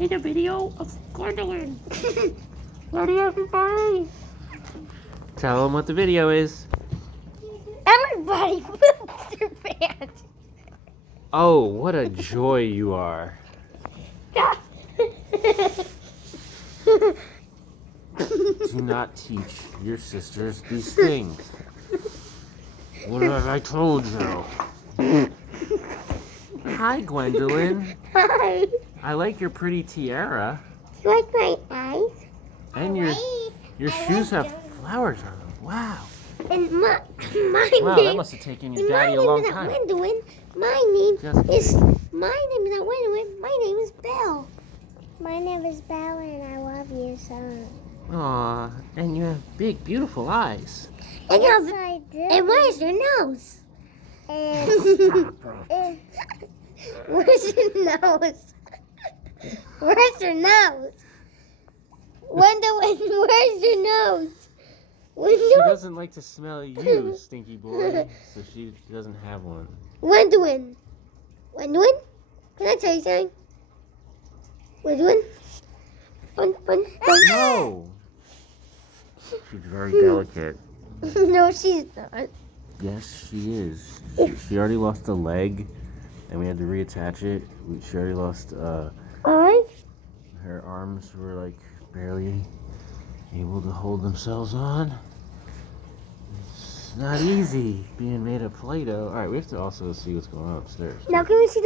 in a video of Gwendolyn. Ready, everybody? Tell them what the video is. Everybody, put their pants. Oh, what a joy you are. Do not teach your sisters these things. What have I told you? Hi, Gwendolyn. Hi. I like your pretty tiara. Do you like my eyes? And your shoes have flowers on them. Wow. And my Wow, name, that must have taken your daddy a long time. Gwendolyn. My name Just is kidding. my name is not Gwendolyn. My name is Belle. My name is Belle, and I love you so. Aw, and you have big, beautiful eyes. And Yes, I do. and where's your nose? And Where's your nose? Where's your nose? Gwendolyn, where's your nose? She Gwendolyn, doesn't like to smell you, stinky boy, so she doesn't have one. Gwendolyn, Gwendolyn, can I tell you something? Gwendolyn, No! She's very delicate. No, she's not. Yes, she is. She already lost a leg, and we had to reattach it. She already lost, Alright. her arms were like barely able to hold themselves on. It's not easy being made of Play-Doh. Alright, we have to also see what's going on upstairs. Now can we see the